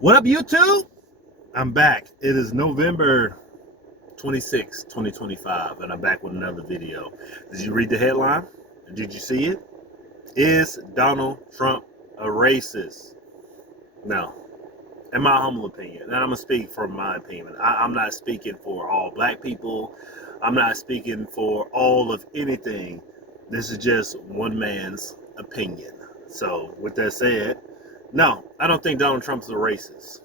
What up, YouTube? I'm back. It is November 26, 2025, and I'm back with another video. Did you read the headline? Did you see it? Is Donald Trump a racist? No. In my humble opinion, and I'm going to speak from my opinion. I'm not speaking for all black people. I'm not speaking for all of anything. This is just one man's opinion. So, with that said, no, I don't think Donald Trump's a racist.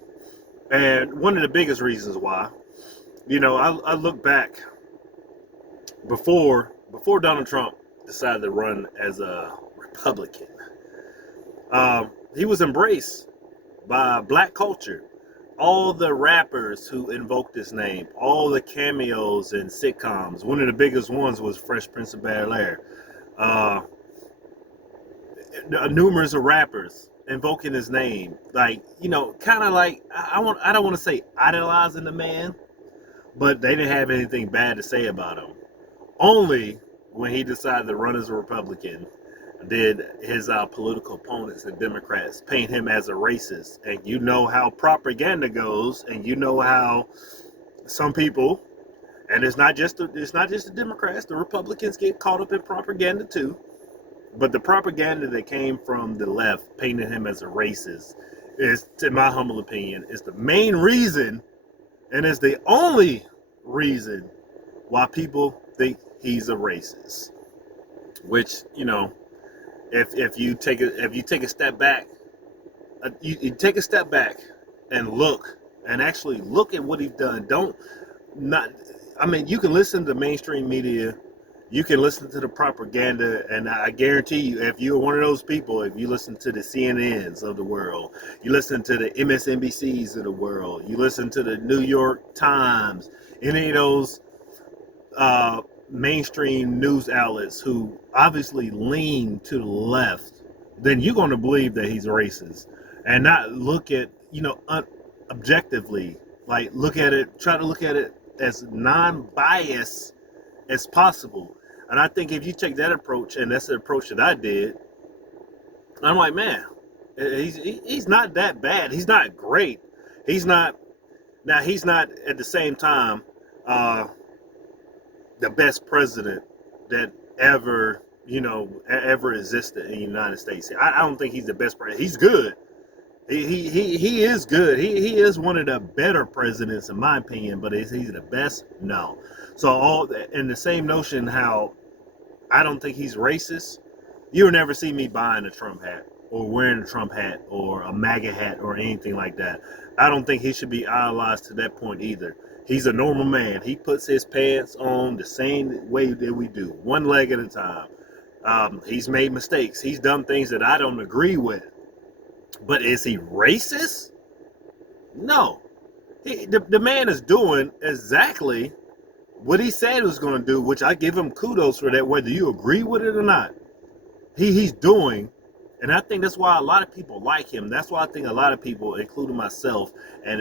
And one of the biggest reasons why, I look back before Donald Trump decided to run as a Republican. He was embraced by black culture. All the rappers who invoked his name, all the cameos in sitcoms. One of the biggest ones was Fresh Prince of Bel-Air. Uh, Numerous of rappers invoking his name, kind of like I don't want to say idolizing the man, but they didn't have anything bad to say about him. Only when he decided to run as a Republican did his political opponents and Democrats paint him as a racist. And you know how propaganda goes, and you know how some people, and it's not just the Democrats, the Republicans get caught up in propaganda too. But the propaganda that came from the left painting him as a racist is, in my humble opinion, is the main reason, and is the only reason why people think he's a racist. Which, if you take a step back, you take a step back and actually look at what he's done. You can listen to mainstream media. You can listen to the propaganda, and I guarantee you, if you're one of those people, if you listen to the CNNs of the world, you listen to the MSNBCs of the world, you listen to the New York Times, any of those mainstream news outlets who obviously lean to the left, then you're going to believe that he's racist and not look at, objectively, try to look at it as non-biased as possible. And I think if you take that approach, and that's the approach that I did, I'm like, man, he's not that bad. He's not great. He's not at the same time the best president that ever existed in the United States. I don't think he's the best president. He's good. He is good. He is one of the better presidents in my opinion, but is he the best? No. So all in the same notion how I don't think he's racist, you'll never see me buying a Trump hat or wearing a Trump hat or a MAGA hat or anything like that. I don't think he should be idolized to that point either. He's a normal man. He puts his pants on the same way that we do, one leg at a time. He's made mistakes. He's done things that I don't agree with. But is he racist? No. The man is doing exactly what he said he was going to do, which I give him kudos for that, whether you agree with it or not. He's doing, and I think that's why a lot of people like him. That's why I think a lot of people, including myself and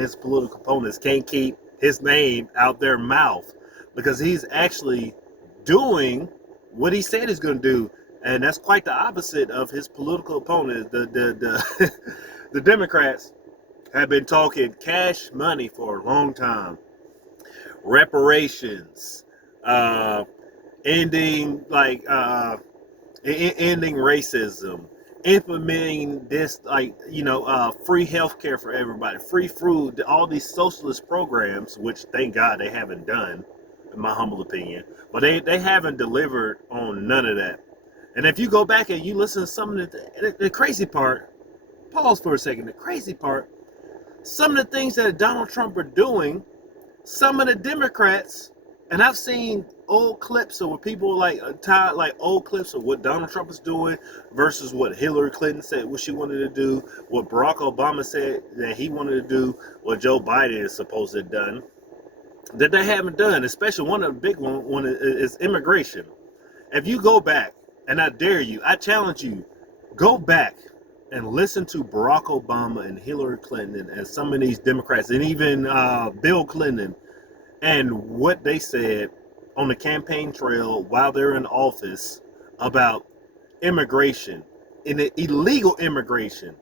his political opponents, can't keep his name out their mouth, because he's actually doing what he said he's going to do. And that's quite the opposite of his political opponents. The Democrats have been talking cash money for a long time. Reparations, ending racism, implementing this free healthcare for everybody, free food, all these socialist programs, which thank God they haven't done, in my humble opinion. But they haven't delivered on none of that. And if you go back and you listen to some of the crazy part, pause for a second, the crazy part, some of the things that Donald Trump are doing, some of the Democrats, and I've seen old clips of what people old clips of what Donald Trump is doing versus what Hillary Clinton said what she wanted to do, what Barack Obama said that he wanted to do, what Joe Biden is supposed to have done, that they haven't done. Especially one of the big one is immigration. If you go back, and I dare you, I challenge you, go back and listen to Barack Obama and Hillary Clinton and some of these Democrats and even Bill Clinton and what they said on the campaign trail while they're in office about immigration and illegal immigration.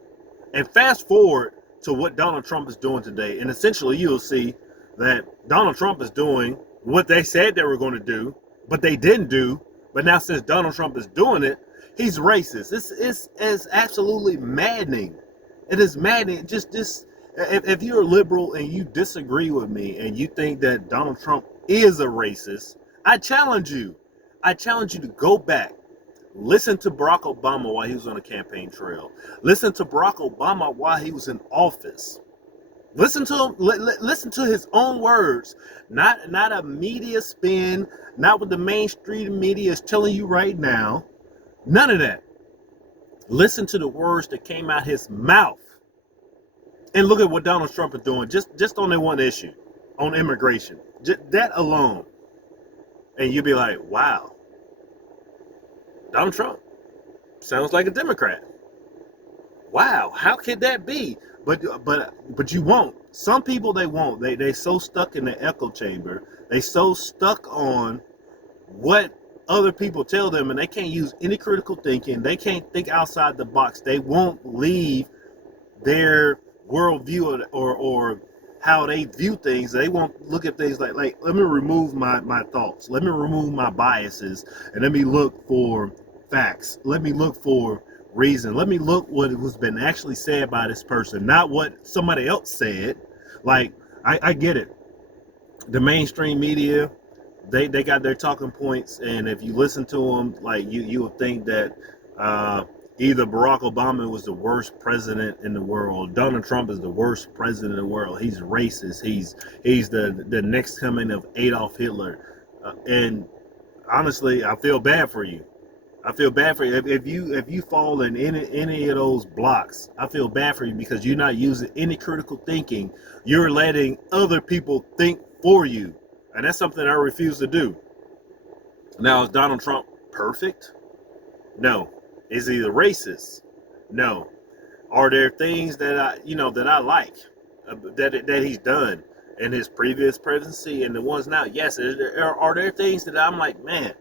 And fast forward to what Donald Trump is doing today, and essentially you'll see that Donald Trump is doing what they said they were going to do, but they didn't do. But now since Donald Trump is doing it, he's racist. It's absolutely maddening. It is maddening. Just this. If you're a liberal and you disagree with me and you think that Donald Trump is a racist, I challenge you. I challenge you to go back. Listen to Barack Obama while he was on the campaign trail. Listen to Barack Obama while he was in office. Listen to him. Listen to his own words. Not a media spin. Not what the mainstream media is telling you right now. None of that. Listen to the words that came out his mouth. And look at what Donald Trump is doing. Just on that one issue, on immigration. Just that alone. And you'll be like, wow. Donald Trump sounds like a Democrat. Wow, how could that be? But you won't. Some people, they won't. They so stuck in the echo chamber. They so stuck on what other people tell them, and they can't use any critical thinking. They can't think outside the box. They won't leave their worldview or how they view things. They won't look at things like let me remove my thoughts. Let me remove my biases, and let me look for facts. Let me look for reason. Let me look what was been actually said by this person, not what somebody else said. Like, I get it. The mainstream media, they got their talking points, and if you listen to them, like you would think that either Barack Obama was the worst president in the world, Donald Trump is the worst president in the world. He's racist. He's the next coming of Adolf Hitler. And honestly, I feel bad for you. I feel bad for you. If you fall in any of those blocks, I feel bad for you because you're not using any critical thinking. You're letting other people think for you. And that's something I refuse to do. Now, is Donald Trump perfect? No. Is he the racist? No. Are there things that I like that he's done in his previous presidency and the ones now? Yes. Are there things that I'm like, man,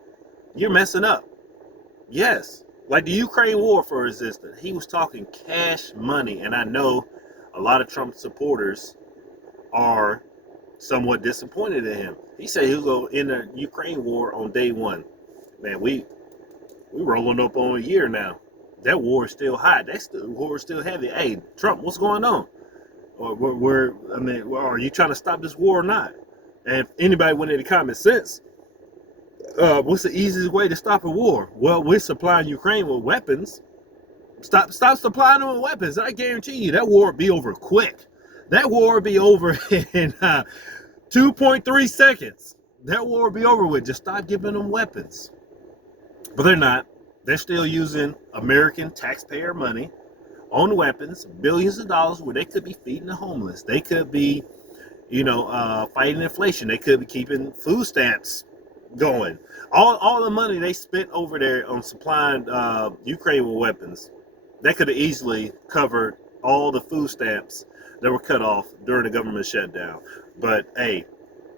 you're messing up? Yes. Like the Ukraine war, for instance, he was talking cash money, and I know a lot of Trump supporters are somewhat disappointed in him. He said he'll go in the Ukraine war on day one. Man, we rolling up on a year now. That war is still hot. War is still heavy. Hey, Trump, what's going on? Or are you trying to stop this war or not? And if anybody went into common sense, what's the easiest way to stop a war? Well, we're supplying Ukraine with weapons. Stop supplying them with weapons. I guarantee you that war will be over quick. That war will be over in 2.3 seconds. That war will be over with. Just stop giving them weapons. But they're not. They're still using American taxpayer money on weapons, billions of dollars, where they could be feeding the homeless. They could be, fighting inflation. They could be keeping food stamps going. All the money they spent over there on supplying Ukraine with weapons, that could have easily covered all the food stamps that were cut off during the government shutdown. But hey,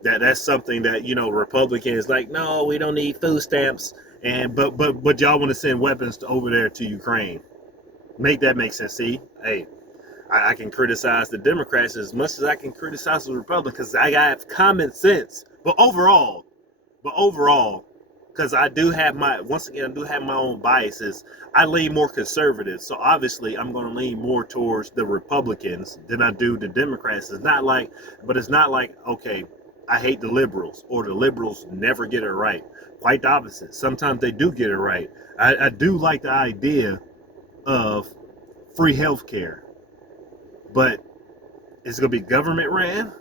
that's something that Republicans like. No, we don't need food stamps, but y'all want to send weapons over there to Ukraine. Make that make sense. See, hey, I can criticize the Democrats as much as I can criticize the Republicans because I got common sense. But overall, because I do have my own biases, I lean more conservative. So obviously I'm going to lean more towards the Republicans than I do the Democrats. It's not like, okay, I hate the liberals or the liberals never get it right. Quite the opposite. Sometimes they do get it right. I do like the idea of free health care, but it's going to be government ran.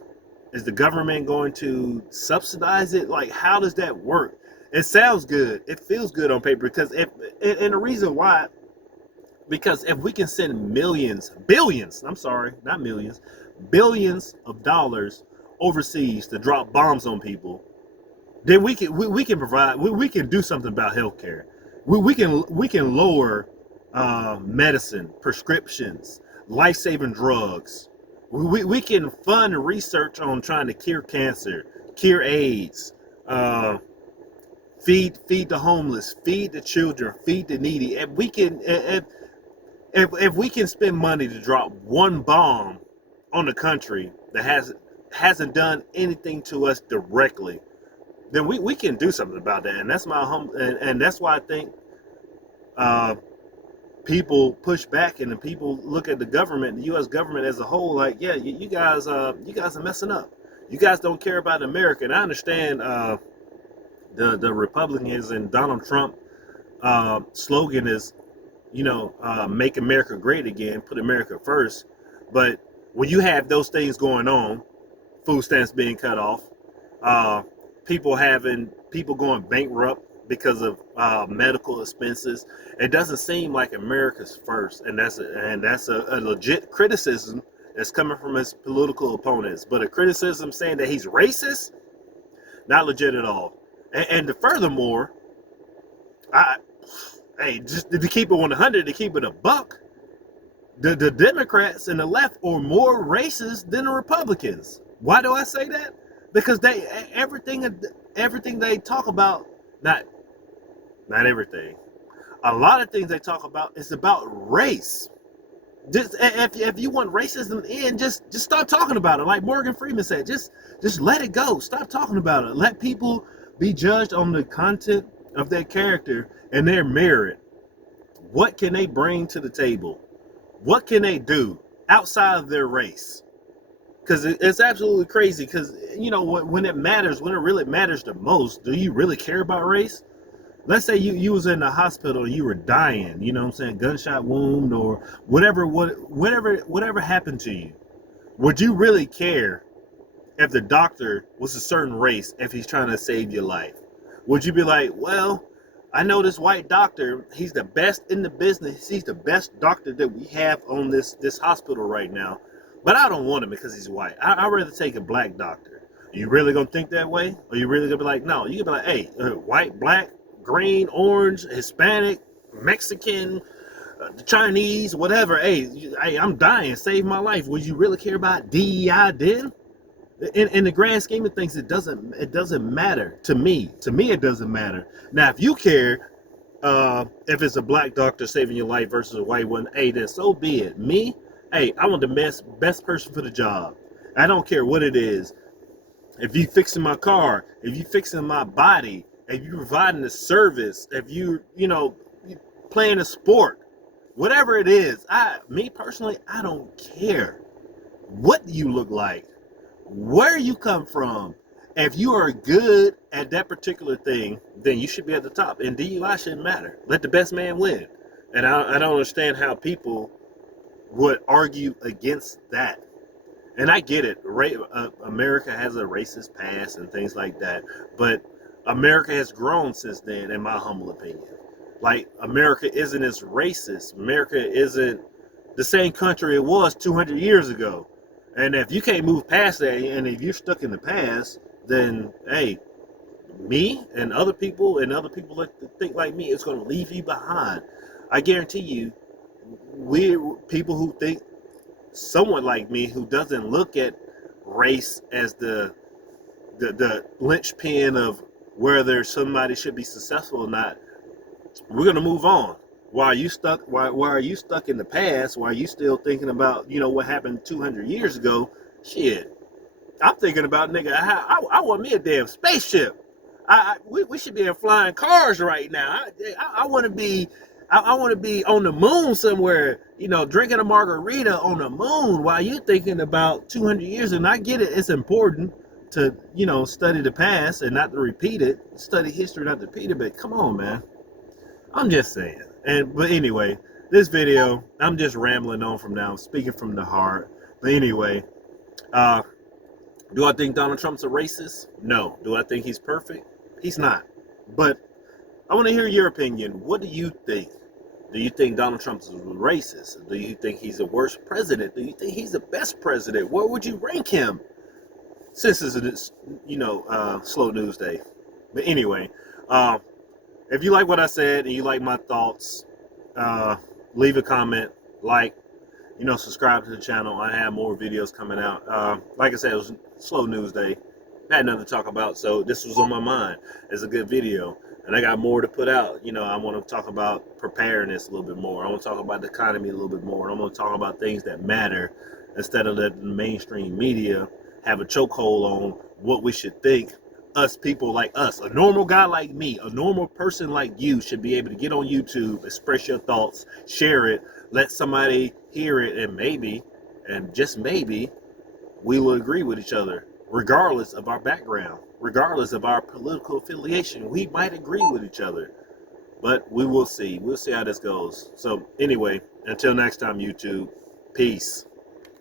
Is the government going to subsidize it? Like, how does that work? It sounds good. It feels good on paper because and the reason why, because if we can send billions of dollars overseas to drop bombs on people, then we can provide, we can do something about healthcare. We can lower medicine, prescriptions, life-saving drugs. We can fund research on trying to cure cancer, cure AIDS, feed the homeless, feed the children, feed the needy. If we can spend money to drop one bomb on the country that hasn't done anything to us directly, then we can do something about that. And that's my and that's why I think uh, people push back and the people look at the government, the U.S. government as a whole, like, yeah, you guys are messing up. You guys don't care about America. And I understand the Republicans and Donald Trump slogan is, make America great again, put America first. But when you have those things going on, food stamps being cut off, uh, people going bankrupt because of medical expenses, it doesn't seem like America's first, and that's a legit criticism that's coming from his political opponents. But a criticism saying that he's racist, not legit at all. And furthermore, just to keep it 100, to keep it a buck, the Democrats and the left are more racist than the Republicans. Why do I say that? Because everything they talk about, not everything, a lot of things they talk about is about race. Just if you want racism in, just stop talking about it. Like Morgan Freeman said, just let it go. Stop talking about it. Let people be judged on the content of their character and their merit. What can they bring to the table? What can they do outside of their race? Because it's absolutely crazy. Because, when it matters, when it really matters the most, do you really care about race? Let's say you was in the hospital and you were dying, you know what I'm saying, gunshot wound or whatever happened to you. Would you really care if the doctor was a certain race if he's trying to save your life? Would you be like, well, I know this white doctor, he's the best in the business, he's the best doctor that we have on this hospital right now, but I don't want him because he's white. I'd rather take a black doctor. Are you really gonna think that way? Or you really gonna be like, no, you can be like, hey, white, black, green, orange, Hispanic, Mexican, Chinese, whatever. Hey, I'm dying. Save my life. Would you really care about DEI then? In the grand scheme of things, it doesn't matter to me. To me, it doesn't matter. Now, if you care, if it's a black doctor saving your life versus a white one, hey, then so be it. Me, hey, I want the best person for the job. I don't care what it is. If you fixing my car, if you fixing my body, if you providing a service, if you playing a sport, whatever it is, me personally, I don't care what you look like, where you come from. If you are good at that particular thing, then you should be at the top. And DUI shouldn't matter. Let the best man win. And I don't understand how people would argue against that. And I get it. America has a racist past and things like that. But America has grown since then, in my humble opinion. Like, America isn't as racist. America isn't the same country it was 200 years ago. And if you can't move past that, and if you're stuck in the past, then, hey, me and other people that think like me, it's going to leave you behind. I guarantee you, we're people who think somewhat like me, who doesn't look at race as the linchpin of whether somebody should be successful or not, we're gonna move on. Why are you stuck in the past? Why are you still thinking about what happened 200 years ago? Shit, I'm thinking about, nigga, I want me a damn spaceship. We should be in flying cars right now. I want to be on the moon somewhere, drinking a margarita on the moon while you're thinking about 200 years. And I get it, it's important to, study the past and not to repeat it. Study history, not to repeat it. But come on, man. I'm just saying. But anyway, this video, I'm just rambling on from now. I'm speaking from the heart. But anyway, do I think Donald Trump's a racist? No. Do I think he's perfect? He's not. But I want to hear your opinion. What do you think? Do you think Donald Trump is a racist? Do you think he's the worst president? Do you think he's the best president? Where would you rank him? Since it's slow news day. But anyway, if you like what I said and you like my thoughts, leave a comment, subscribe to the channel. I have more videos coming out. Like I said, it was slow news day. I had nothing to talk about, so this was on my mind. It's a good video. And I got more to put out. I want to talk about preparedness a little bit more. I want to talk about the economy a little bit more. I want to talk about things that matter instead of letting the mainstream media have a chokehold on what we should think. Us people like us, a normal guy like me, a normal person like you should be able to get on YouTube, express your thoughts, share it, let somebody hear it, and maybe, and just maybe, we will agree with each other, regardless of our background, regardless of our political affiliation. We might agree with each other, but we will see. We'll see how this goes. So anyway, until next time, YouTube, peace.